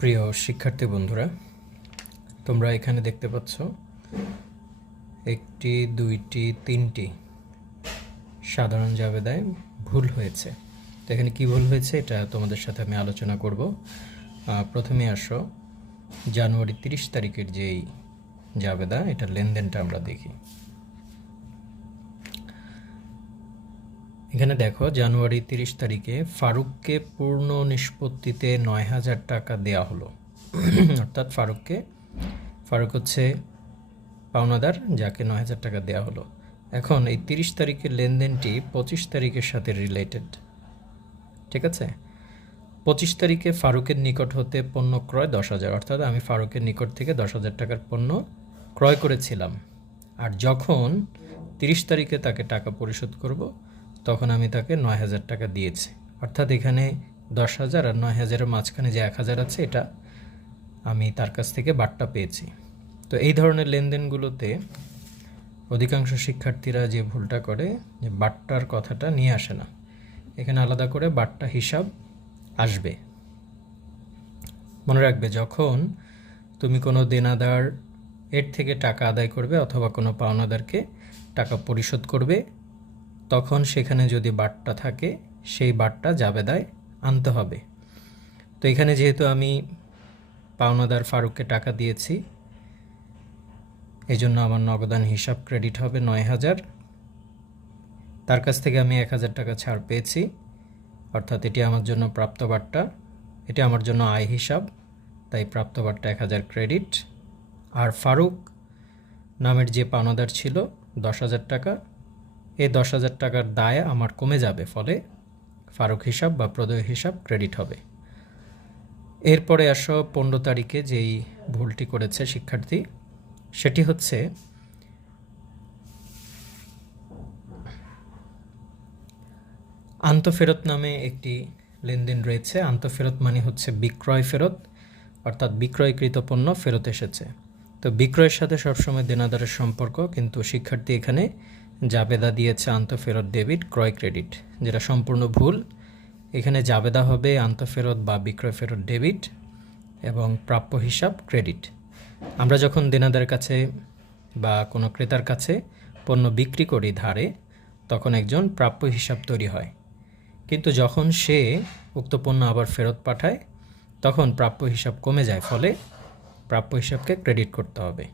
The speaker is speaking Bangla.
প্রিয় শিক্ষার্থী বন্ধুরা, তোমরা এখানে দেখতে পাচ্ছ একটি, দুইটি, তিনটি সাধারণ জাবেদায় ভুল হয়েছে। তো এখানে কী ভুল হয়েছে এটা তোমাদের সাথে আমি আলোচনা করব। প্রথমে আসো জানুয়ারি 30 তারিখের যেই জাবেদা, এটা লেনদেনটা আমরা দেখি। এখানে দেখো, জানুয়ারি 30 তারিখে ফারুককে পূর্ণ নিষ্পত্তিতে 9,000 টাকা দেওয়া হলো। অর্থাৎ ফারুক হচ্ছে পাওনাদার, যাকে 9,000 টাকা দেওয়া হলো। এখন এই 30 তারিখের লেনদেনটি 25 তারিখের সাথে রিলেটেড, ঠিক আছে? 25 তারিখে ফারুকের নিকট হতে পণ্য ক্রয় 10,000, অর্থাৎ আমি ফারুকের নিকট থেকে 10,000 টাকার পণ্য ক্রয় করেছিলাম। আর যখন 30 তারিখে তাকে টাকা পরিশোধ করব, তখন আমি তাকে 9,000 টাকা দিয়েছি। অর্থাৎ এখানে 10,000 আর 9,000-এর মাঝখানে যে 1,000 আছে, এটা আমি তার কাছ থেকে বাট্টা পেয়েছি। তো এই ধরনের লেনদেনগুলোতে অধিকাংশ শিক্ষার্থীরা যে ভুলটা করে, যে বাট্টার কথাটা নিয়ে আসে না। এখানে আলাদা করে বাট্টা হিসাব আসবে। মনে রাখবে, যখন তুমি কোনো দেনাদার এর থেকে টাকা আদায় করবে অথবা কোনো পাওনাদারকে টাকা পরিশোধ করবে, তখন সেখানে যদি বাট্টা থাকে, সেই বাট্টা জাবেদায় আনতে হবে। তো এখানে যেহেতু আমি পাওনাদার ফারুককে টাকা দিয়েছি, এই জন্য আমার নগদান হিসাব ক্রেডিট হবে 9,000। তার কাছ থেকে আমি 1,000 টাকা ছাড় পেয়েছি, অর্থাৎ এটি আমার জন্য প্রাপ্ত বাট্টা, এটি আমার জন্য আয় হিসাব, তাই প্রাপ্ত বাট্টা 1,000 ক্রেডিট। আর ফারুক নামের যে পাওনাদার ছিল 10,000 টাকা, এই 10,000 টাকার দায় আমার কমে যাবে, ফলে ফারুক হিসাব বা প্রদেয় হিসাব ক্রেডিট হবে। এরপরে আসো 15 তারিখে যেই ভুলটি করেছে শিক্ষার্থী, সেটি হচ্ছে আন্তঃফেরত নামে একটি লেনদেন রয়েছে। আন্তঃফেরত মানে হচ্ছে বিক্রয় ফেরত, অর্থাৎ বিক্রয়কৃত পণ্য ফেরত এসেছে। তো বিক্রয়ের সাথে সবসময় দেনাদারের সম্পর্ক, কিন্তু শিক্ষার্থী এখানে জাবেদা দিয়েছে আন্তঃফেরত ডেবিট ক্রয় ক্রেডিট, যেটা সম্পূর্ণ ভুল। এখানে জাবেদা হবে আন্তঃফেরত বা বিক্রয় ফেরত ডেবিট এবং প্রাপ্য হিসাব ক্রেডিট। আমরা যখন দেনাদারের কাছে বা কোনো ক্রেতার কাছে পণ্য বিক্রি করি ধারে, তখন একজন প্রাপ্য হিসাব তৈরি হয়। কিন্তু যখন সে উক্ত পণ্য আবার ফেরত পাঠায়, তখন প্রাপ্য হিসাব কমে যায়, ফলে প্রাপ্য হিসাবকে ক্রেডিট করতে হবে।